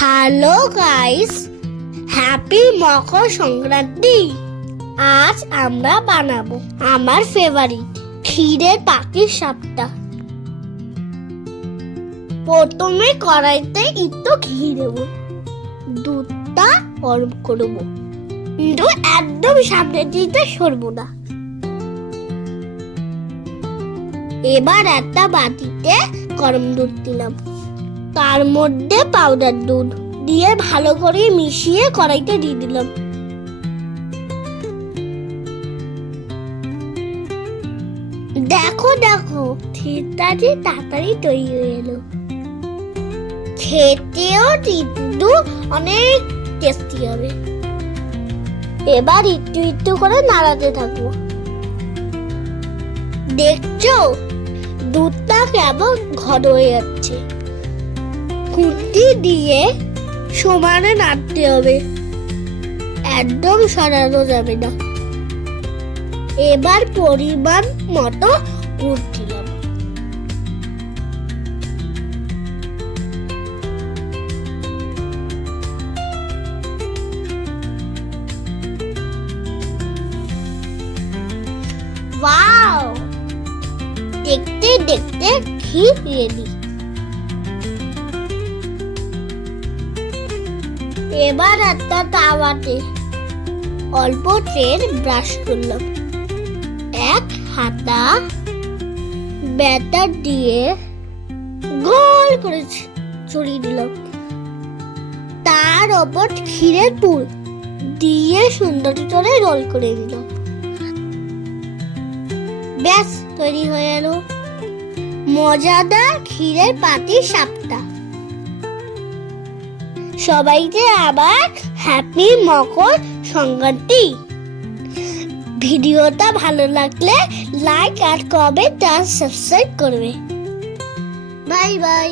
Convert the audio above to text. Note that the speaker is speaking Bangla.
Hello guys, happy Makar Sankranti. আজ আমরা বানাবো আমার ফেভারিট ক্ষীরের পাটির সাপটা। প্রথমে কড়াইতে একটু ঘি দেব, দুধটা গরম করব, কিন্তু একদম সামনে দিতে সরবো না। এবার একটা বাটিতে গরম দুধ দিলাম, তার মধ্যে পাউডার দুধ দিয়ে ভালো করে মিশিয়ে কড়াইতে দিয়ে দিলাম। দেখো দেখো, ক্ষীরটাটি তাড়াতাড়ি তৈরি হয়ে এলো। খেতেও কিন্তু অনেক টেস্টি হবে। এবার একটু একটু করে নাড়াতে থাকবো। দেখছো দুধটা কেমন ঘন হয়ে যাচ্ছে। খুন্তি দিয়ে সমানে নাড়তে হবে, একদম সরানো যাবে না। এবার পরিমাণ মতো গুড় দিলাম। ওয়াও, দেখতে দেখতে ক্ষীর রেডি। এবার একটা তাওয়াতে অল্প তেল ব্রাশ করলাম, এক হাতা ব্যাটার দিয়ে গোল করে ছড়িয়ে দিলাম। তার ওপর ক্ষীরের পুর দিয়ে সুন্দর করে রোল করে দিলাম। ব্যাস, তৈরি হয়ে গেল মজাদার ক্ষীরের পাটির সাপটা। সবাইকে আবার হ্যাপি মকর সংক্রান্তি। ভিডিওটা ভালো লাগলে লাইক আর কমেন্ট আর সাবস্ক্রাইব করবে। Bye bye.